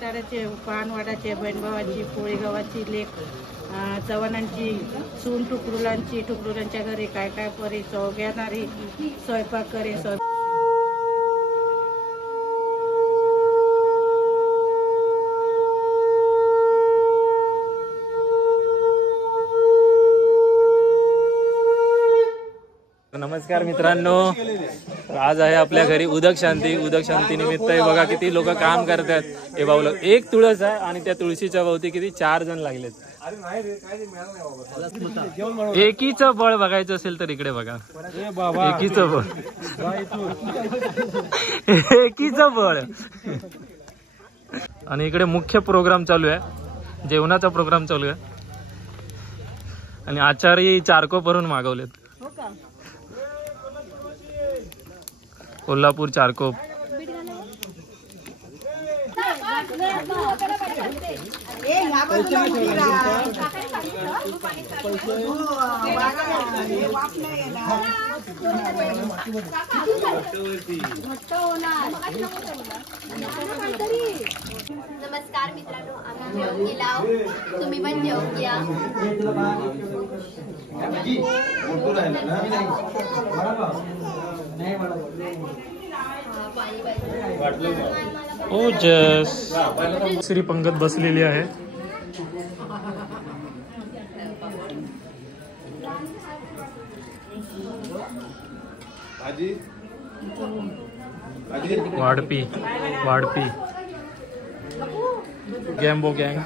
ताराचे पानवाडाचे बहीणभावाची पोळी गावाची लेख चव्हाणांची सून टुकरुलांच्या घरी काय काय परी चव घेणारी स्वयंपाक करे नमस्कार मित्रांनो, आज आहे आपल्या घरी उदक शांती निमित्त बघा किती लोक काम करतात. हे बाऊला एक तुळस आहे आणि त्या तुळशीच्या भोवती किती 4 जण लागलेत. एकीचं बळ बघायचं असेल तर इकडे बघा, एकीचं बळ. आणि इकडे मुख्य प्रोग्राम चालू आहे, जेवणाचा प्रोग्राम चालू आहे. आणि आचार्य चारको भरून मागवलेत, कोल्हापूर चारकोप. नमस्कार मित्रांनो, आम्ही जेवण केला, तुम्ही पण जेवण घ्या. ओ जस श्री पंगत बसलेली आहे. वाढपी गॅम्बो गँग.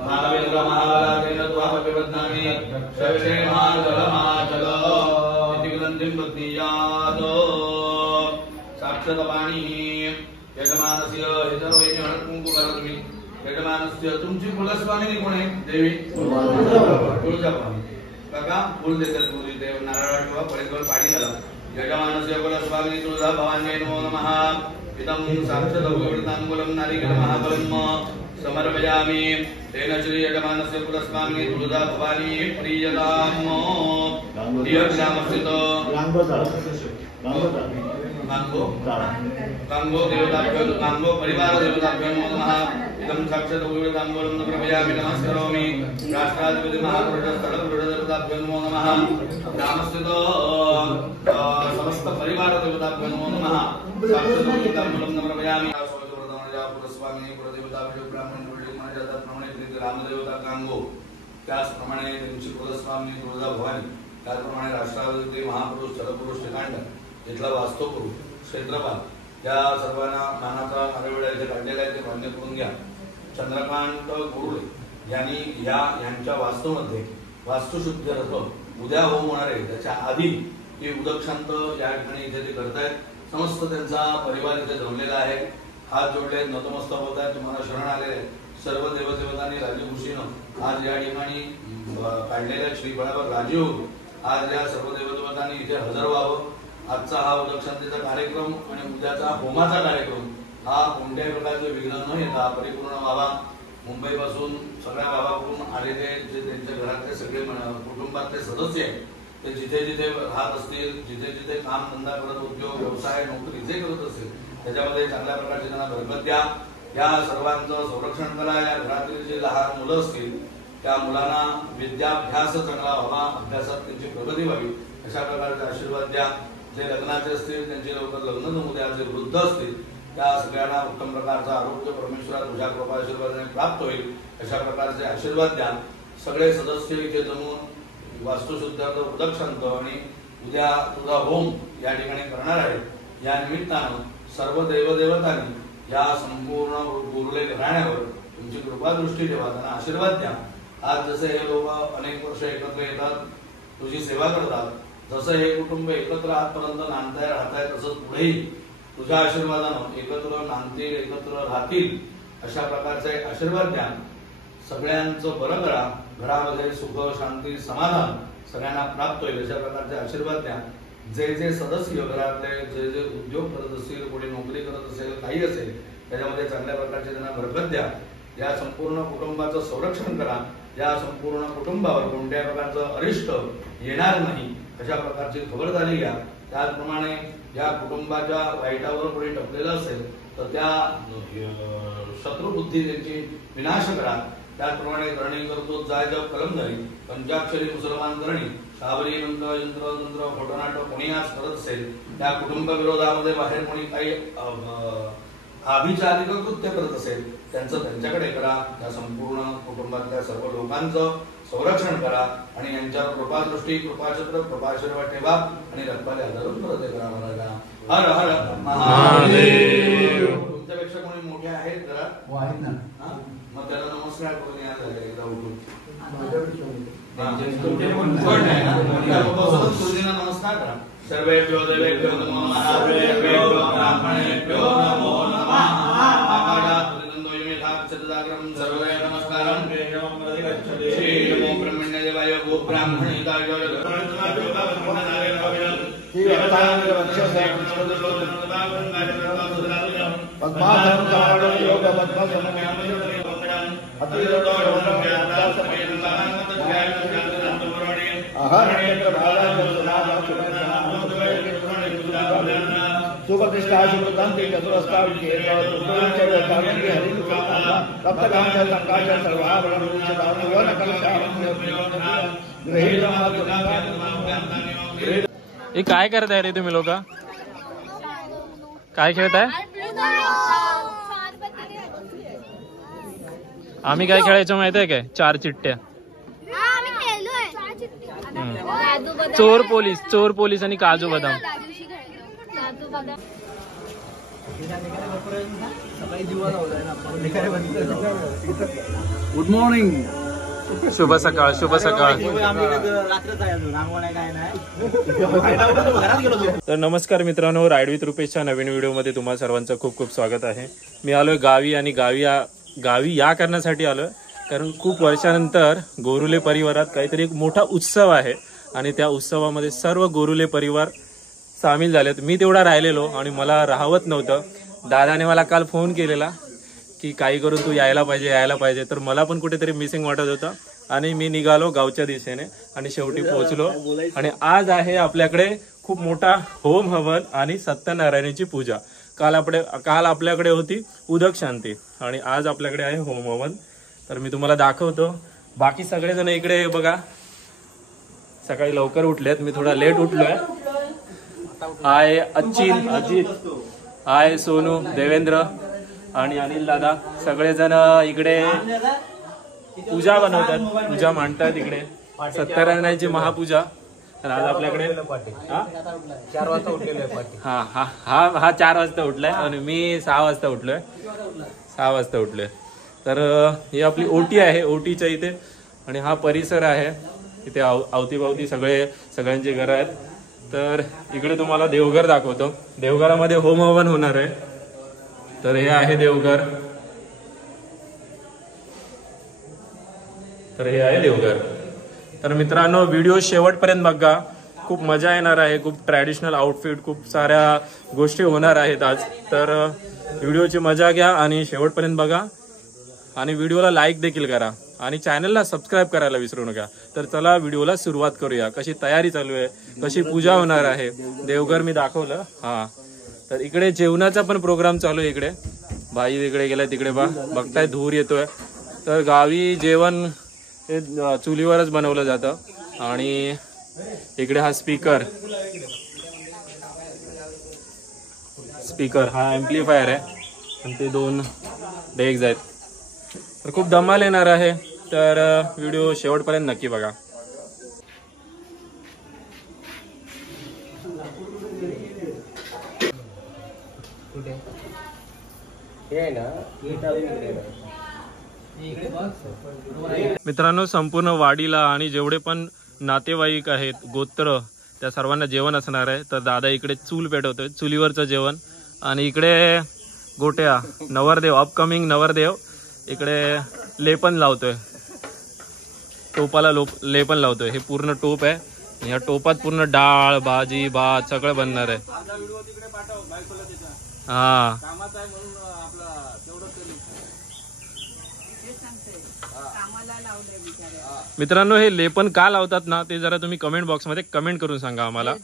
महावीर महाराजेन द्वापविवदनानि सक्षेमाजलमाचल इति ग्रन्थिं प्रतीयात् साक्षात्पाणिः यजमानस्य यजमानकुंकुमरश्मि यजमानस्य तुमची कुलस्वामिनी कोण आहे? देवी तुळजाभवानी. बघा फुल देतात गुरु देव नारळ किंवा फळेवर पाणी घाला. यजमानस्य कुलस्वामिनी तुळजाभवान्यै नमो नमः. इदं साक्षात्ताम्बूलं नारिकेलमहाफलं समर्पयामि. तेन श्री यजमानस्य कुलस्वामिनी तुळजाभवानी प्रियताम्. प्रियग्रामस्थित गांगो देवताभ्यो गांगो परिवार देवताभ्यो नमो नमः. इदं साक्षात्ताम्बूलं समर्पयामि. नमस्करोमि. राष्ट्राधिपति महापुरुष स्थलपुरुष देवताभ्यो नमो नमः. ग्रामस्थित समस्त परिवार देवताभ्यो नमो नमः. साक्षात्ताम्बूलं समर्पयामि. कुलस्वामिनी कुलदेवताभ्यो ब्राह्मण त्याप्रमाणे रामदेवता गांगो, त्याचप्रमाणे त्यांची कुलस्वामिनी तुळजाभवानी, त्याचप्रमाणे राष्ट्राधिपती महापुरुष स्थलपुरुष ठिकाण इथला वास्तुपुरुष क्षेत्रपाल या सर्वांना मानाचा नारळ इथे काढलेला आहे, ते मान्य करून घ्या. चंद्रकांत गुरुळे यांनी यांच्या वास्तूमध्ये वास्तुशुद्धी रथ उद्या होम होणार आहे, त्याच्या आधी हे उदक शांत या ठिकाणी इथे ते करतायत. समस्त त्यांचा परिवार इथे जमलेला आहे. हात जोडले, नतमस्तक होत आहे, तुम्हाला शरण आलेले सर्व देवदेवतांनी राजभूषीनं आज या ठिकाणी काढलेल्या श्री बळावर राजीव आज या सर्व देवदेवतांनी इथे हजर व्हावं. आजचा हा उदक शांतीचा कार्यक्रम आणि उद्याचा होमाचा कार्यक्रम हा कोणत्याही प्रकारचे विघ्न न येता परिपूर्ण व्हावा. मुंबईपासून सगळ्या गावाकडून आलेले जे त्यांच्या घरातले सगळे कुटुंबातले सदस्य आहेत, ते जिथे जिथे राहत असतील, जिथे जिथे काम धंदा करत, उद्योग व्यवसाय नोकरी जे करत असतील, त्याच्यामध्ये चांगल्या प्रकारचे त्यांना बरकत द्या. या सर्वांचं संरक्षण करा. या घरातील जे लहान मुलं असतील त्या मुलांना विद्याभ्यास चांगला व्हावा, अभ्यासात त्यांची प्रगती व्हावी अशा प्रकारचे आशीर्वाद द्या. जे लग्नाचे असतील त्यांचे लवकर लग्न जमू द्या. जे वृद्ध असतील त्या सगळ्यांना उत्तम प्रकारचा आरोग्य परमेश्वरा तुझ्या कृपा आशीर्वादाने प्राप्त होईल अशा प्रकारचे आशीर्वाद द्या. सगळे सदस्य इथे जमून वास्तुशुद्ध उदक शांत आणि उद्या तुझा होम या ठिकाणी करणार आहे. या निमित्तानं सर्व देवदेवतांनी या संपूर्ण गुरुले घराण्यावर तुमची कृपा दृष्टी ठेवा, त्यांना आशीर्वाद द्या. आज जसे हे लोक अनेक वर्ष एकत्र येतात, तुझी सेवा करतात, जसं हे कुटुंब एकत्र आजपर्यंत नांदताय राहताय, तसंच पुढेही तुझ्या आशीर्वादानं एकत्र नांदतील, एकत्र राहतील अशा प्रकारचे आशीर्वाद द्या. सगळ्यांचं बरं करा. घरामध्ये सुख शांती समाधान सगळ्यांना प्राप्त होईल अशा प्रकारचे आशीर्वाद द्या. जे जे सदस्य घरातले जे जे उद्योग करत असतील, कोणी नोकरी करत असेल, काही असेल, त्याच्यामध्ये चांगल्या प्रकारचे त्यांना बरकत द्या. या संपूर्ण कुटुंबाचं संरक्षण करा. या संपूर्ण कुटुंबावर कोणत्याही प्रकारचं अरिष्ट येणार नाही अशा प्रकारची खबरदारी घ्या. त्याचप्रमाणे या कुटुंबाच्या वाईटावर कोणी टपलेलं असेल तर त्या शत्रुबुद्धी त्यांची विनाश करा. त्याचप्रमाणे करणी करतो जाय जप कलमधारी पंचाक्षरी मुसलमान करणी सावरी मंत्र यंत्र तंत्र फोटोनाटक कोणी आज करत असेल त्या कुटुंब विरोधामध्ये बाहेर कोणी काही अभिचारिक कृत्य करत असेल त्यांचं त्यांच्याकडे करा. या संपूर्ण कुटुंबातल्या सर्व लोकांचं संरक्षण करा आणि यांच्यावर कृपादृष्टी कृपाछत्र कृपाशीर्वाद ठेवा आणि रक्ताले आधारून परत करा. म्हणाला हर हर महादेव. तुमच्यापेक्षा कोणी मोठे आहेत जरा मग त्याला नमस्कार करून या एकदा उठून नमस्कार करा. सर्वेभ्यो देवेभ्यो नमो नमः. सर्वेभ्यो ब्राह्मणेभ्यो नमो नमः. सर्वे नमस्कारं श्री नमो ब्रह्मण्य देवाय गो ब्राह्मणिताय सुप्रतिष्ठा सुप्रकांति चतुरस्कार के हे काय करताय रे तुम्ही लोक? काय खेळताय? आम्ही काय खेळायचो माहितीये काय? 4 चिट्ट्या. चोर पोलीस आणि काजू बदाम. Good morning. शुभ सकाळ. शुभ सकाळ. तर नमस्कार मित्रांनो, राईड विथ रुपेशच्या नवीन व्हिडिओमध्ये तुम्हा सर्वांचं खूप खूप स्वागत आहे. मी आलोय गावी आणि गावी या करण्यासाठी आलोय कारण खूप वर्षानंतर गोरुले परिवारात काहीतरी एक मोठा उत्सव आहे आणि त्या उत्सवामध्ये सर्व गोरुले परिवार सामील झालेत. मी तेवढा राहिलेलो आणि मला राहवत नव्हतं. दादाने मला काल फोन केलेला की काही करून तू यायला पाहिजे. तर मला पण कुठेतरी मिसिंग वाटत होतं आणि मी निघालो गावच्या दिशेने आणि शेवटी पोहोचलो. आणि आज आहे आपल्याकडे खूप मोठा होम हवन आणि सत्यनारायणाची पूजा. काल आपल्याकडे होती उदक शांती आणि आज आपल्याकडे आहे होम हवन. तर मी तुम्हाला दाखवतो. बाकी सगळेजण इकडे बघा सकाळी लवकर उठलेत. मी थोडा लेट उठलोय. आहे अजित, आहे सोनू, देवेंद्र आणि अनिल दादा. सगळेजण इकडे पूजा बनवतात, पूजा मांडतात इकडे सत्यनारायणाची महापूजा. तर आज आपल्याकडे 4 वाजता उठलेलो आहे. हा 4 वाजता उठलाय आणि मी 6 वाजता उठलोय. तर ही आपली ओटी आहे. ओटीच्या इथे आणि हा परिसर आहे. इथे अवतीभवती सगळ्यांची घरं आहेत. तर इकडे तुम्हाला देवघर दाखवतो. देवघरामध्ये होम हवन होणार आहे. तर हे आहे देवघर. तर मित्रांनो व्हिडिओ शेवटपर्यंत बघा. खूप मजा येणार आहे. खूप ट्रॅडिशनल आउटफिट, खूप साऱ्या गोष्टी होणार आहेत आज. तर व्हिडिओची मजा घ्या आणि शेवटपर्यंत बघा आणि व्हिडिओला लाईक देखील करा आणि चॅनलला सबस्क्राईब करायला विसरू नका. तर चला व्हिडिओला सुरुवात करूया. कशी तयारी चालू आहे, कशी पूजा होणार आहे. देवघर मी दाखवलं. तर इकडे जेवणाचा पण प्रोग्राम चालू आहे. इकडे बाई इकडे गेलाय, तिकडे बघताय धूर येतोय. तर गावी जेवण हे चुलीवरच बनवलं जातं. आणि इकडे हा स्पीकर हा एम्प्लिफायर आहे आणि ते 2 डेक्स आहेत. तर खूप धमाल येणार आहे. तर व्हिडिओ शेवटपर्यंत नक्की बघा. मित्रांनो संपूर्ण वाडीला आणि जेवढे पण नातेवाईक आहेत, गोत्र, त्या सर्वांना जेवण असणार आहे. तर दादा इकडे चूल पेटवतोय, चुलीवरचं जेवण. आणि इकडे गोट्या नवरदेव, अपकमिंग नवरदेव इकडे लेपन लावतोय, टोपाला लेपन लावतोय. हे पूर्ण टोप आहे. या टोपात पूर्ण डाळ, भाजी, भात सगळं बनणार आहे. कामाला लावलंय बिचाऱ्या. मित्रांनो, हे लेपन का लावतात ना ते जरा तुम्ही कमेंट बॉक्स मध्ये कमेंट करून सांगा आम्हाला.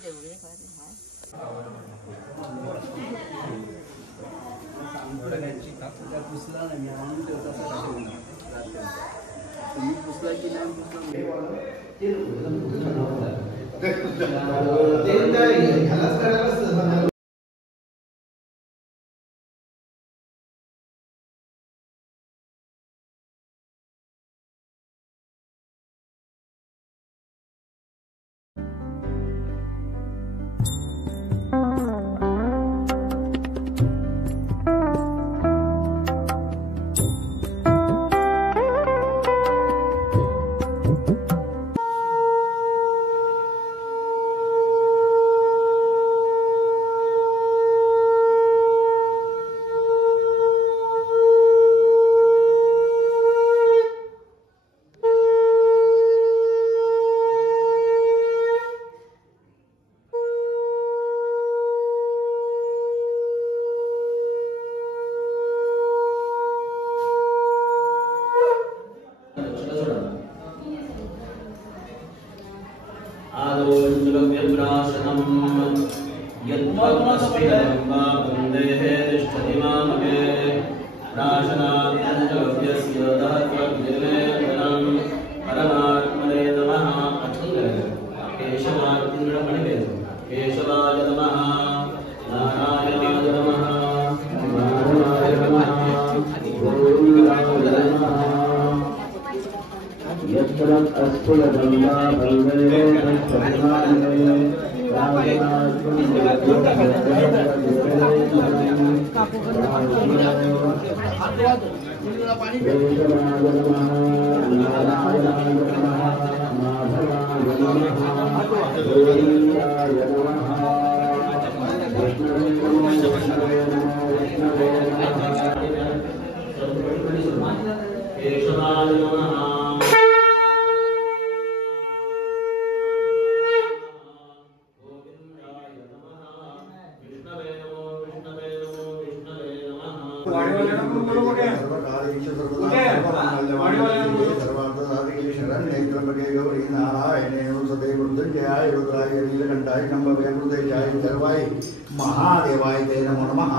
महादेवाय ते नमो नमः.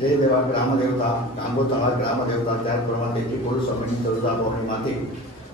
जय देवा ग्रामदेवता गांगोतळा ग्रामदेवता त्याचप्रमाणे त्याची गोरस्वामिनी तरुदा भवानी माते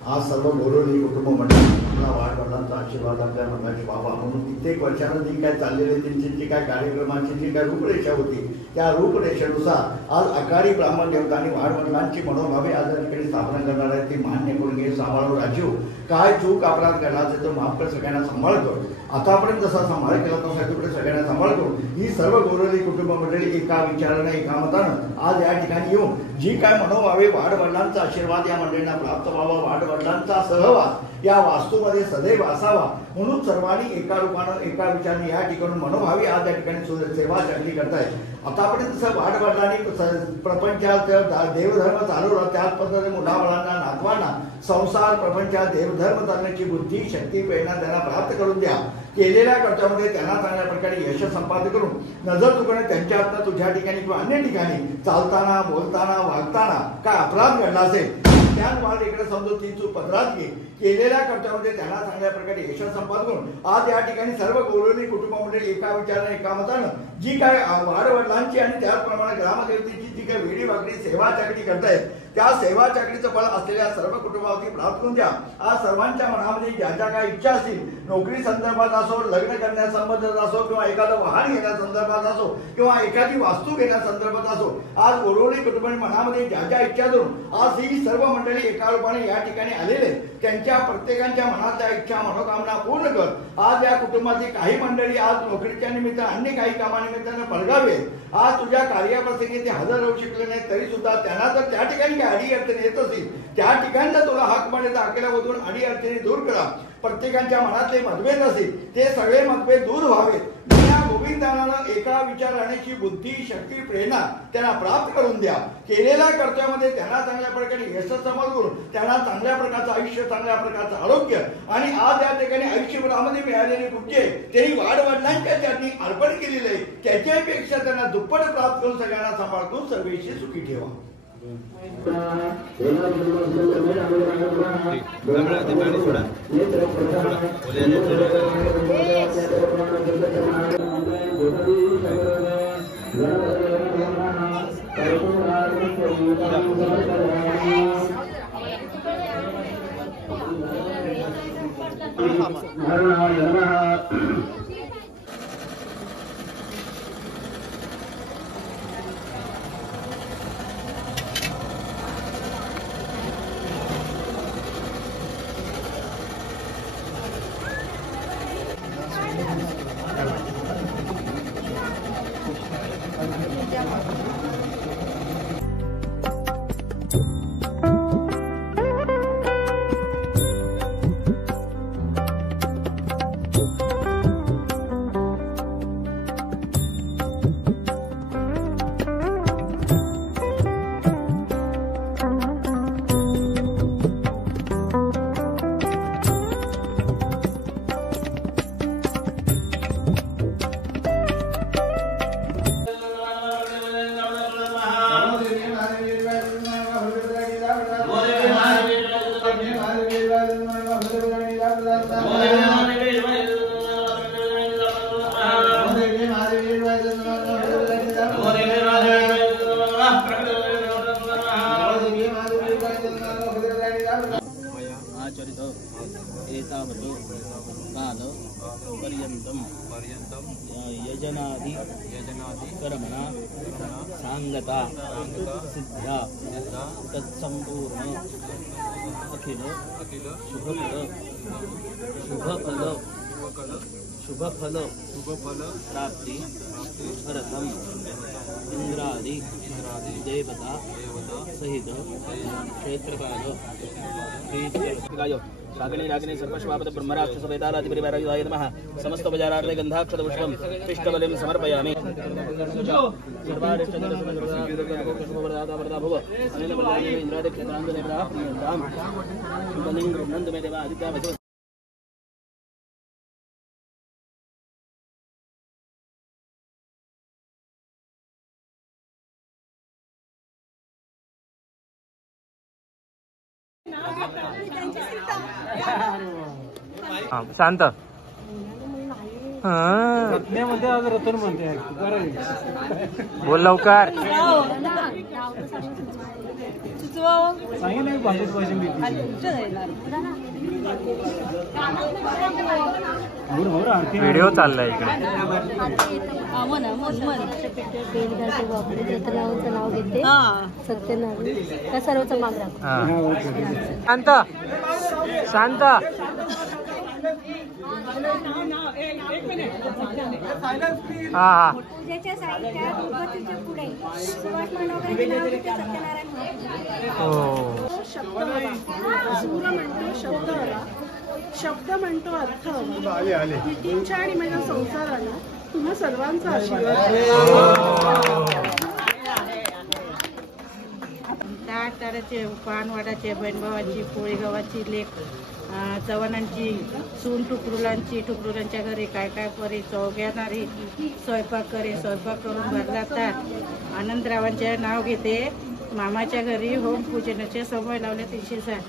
आज सर्व गोरवली कुटुंब मंडळी आपला वाढवडिलांचा आशीर्वाद आपल्या मंडळाची बाबा म्हणून कित्येक वर्षानं जी काय चाललेली त्यांची जी काय कार्यक्रमाची जी काय रूपरेषा होती त्या रूपरेषेनुसार आज अकाळी ब्राह्मण देवता आणि वाढवडिलांची मनोभावे आज या ठिकाणी स्थापना करणार आहे ती मान्य करून घे. सांभाळून राजीव काय चूक अपराध घडला असेल तर माफ कर, सगळ्यांना सांभाळ कर. आतापर्यंत जसा सांभाळ केला तसा तिकडे सगळ्यांना सांभाळ करून ही सर्व गौरवली कुटुंब मंडळी एका विचारानं एका मतानं आज या ठिकाणी येऊन जी काय मनोभावे वाढवडिलांचा आशीर्वाद या मंडळींना प्राप्त व्हावा, वाढवडिलांचा सहवास या वास्तूमध्ये सदैव असावा म्हणून सर्वांनी एका रूपानं एका विचाराने या ठिकाणी मनोभावी आज या ठिकाणी सेवा चांगली करताय. आतापर्यंत जसं वाढवडिलांनी प्रपंचात देवधर्म चालवला त्याच पद्धतीने मुलाबाळांना नातवांना संसार प्रपंचात देवधर्म चालण्याची बुद्धी शक्ती प्रेरणा त्यांना प्राप्त करून द्या. केलेल्या कर्तव्यामध्ये त्यांना चांगल्या प्रकारे यश संपादन करून नजर चुकणे त्यांच्या हातात तुझ्या ठिकाणी किंवा अन्य ठिकाणी चालताना बोलताना वागताना काय अपराध घडला असेल त्याच वाढ इकडे समजून ती चूक पदरात घे. केलेल्या कर्तव्यामध्ये त्यांना चांगल्या प्रकारे यश संपादन करून आज या ठिकाणी सर्व गौरवणी कुटुंबामध्ये एका विचारानं एका मतानं जी काय वाढवडिलांची आणि त्याचप्रमाणे ग्रामदेवतेची जी काय वेळी वागणी सेवा चाकरी करतायत त्या सेवा चाकरीचं फळ असलेल्या सर्व कुटुंबावरती प्राप्त करून द्या. आज सर्वांच्या मनामध्ये ज्या ज्या काही इच्छा असतील नोकरी संदर्भात असो, लग्न करण्यासंबंधात असो किंवा एखादं वाहन घेण्यासंदर्भात असो किंवा एखादी वास्तू घेण्यासंदर्भात असो आज गौरवणी कुटुंबाने मनामध्ये ज्या ज्या इच्छा धरून आज ही सर्व मंडळी एका रूपाने या ठिकाणी आलेले त्यांच्या प्रत्येकांच्या मनातल्या इच्छा मनोकामना पूर्ण कर. आज या कुटुंबातील काही मंडळी आज नोकरीच्या निमित्त अन्य काही कामानिमित्तानं परगावे आज तुझ्या कार्याप्रसंगी ते हजर राहू शकले नाही तरी सुद्धा त्यांना जर त्या ठिकाणी अडी अडचणी येत असतील त्या ठिकाणचा तुला हाक मानायचा अकेल्यामधून अडी अडचणी दूर करा. प्रत्येकांच्या मनातले मतभेद असतील ते सगळे मतभेद दूर व्हावेत. या गोविंदानं एका विचार राहण्याची बुद्धी शक्ती प्रेरणा त्यांना प्राप्त करून द्या. केलेल्या कर्तव्यामध्ये त्यांना चांगल्या प्रकारे यश समज करून त्यांना चांगल्या प्रकारचं आयुष्य चांगल्या प्रकारचं आरोग्य आणि आज या ठिकाणी आयुष्यभरामध्ये मिळालेले पूज्य त्यांनी वाढवडिलांच्या चरणी अर्पण केलेले आहे त्याच्यापेक्षा त्यांना दुप्पट प्राप्त करून सगळ्यांना सांभाळून सर्वेशी सुखी ठेवा. यजनादि कर्मणा सांगता सिद्ध्या तत्संपूर्ण अखिल शुभफल प्राप्ति अर्थम इंद्रादि देवता सहित क्षेत्रपाल रागिणी रागिणी सर्वश्वापद ब्रह्मराक्षस वेदालादि परिवाराय नमः समस्त उपचारार्थे गंधाक्षत पुष्पम पिष्टबलिं समर्पयामि सर्वारिष्टजनसमन्वितः भव अनेन बलानि इंद्रादि क्षेत्रांत देवताः प्रियन्ताम् बलिं गृह्णन्तु मे देवा आदित्या वसु शांत बोल लवकर. व्हिडिओ चाललाय इकडे. नाव घेते सत्यनारायण त्या सर्वचा माग राखतो. शांत शांत. हा हा. पूजेच्या साहित्यात उदबत्तीच्या पुढे सुवास मनोहरांचे नाव घेते सत्यनारायण शब्द म्हणतो शब्द आला, शब्द म्हणतो अर्थ आला. नितीनच्या आणि माझ्या संसाराला तुम्हा सर्वांचा आशीर्वाद. ताटाचे पानवाडाचे बहीणभावाची पोळी गावाची लेक चव्हाणांची सून टुकरुलांच्या घरी काय काय परी चौघ्यानारी स्वयंपाक करून भरला ताट. आनंदरावांचे नाव घेते मामाच्या घरी होम पूजनाचे समय लावले 360.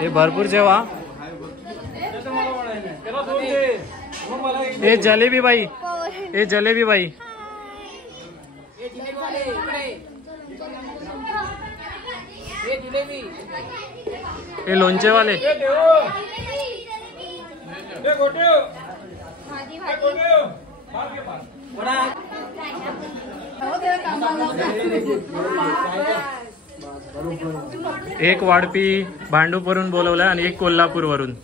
हे भरपूर जेवा. हे जलेबी बाई, हे जलेबी बाई. हे लोणचेवाले. एक वाडपी भांडूपवरून बोलवलं आणि एक कोल्हापूर वरून.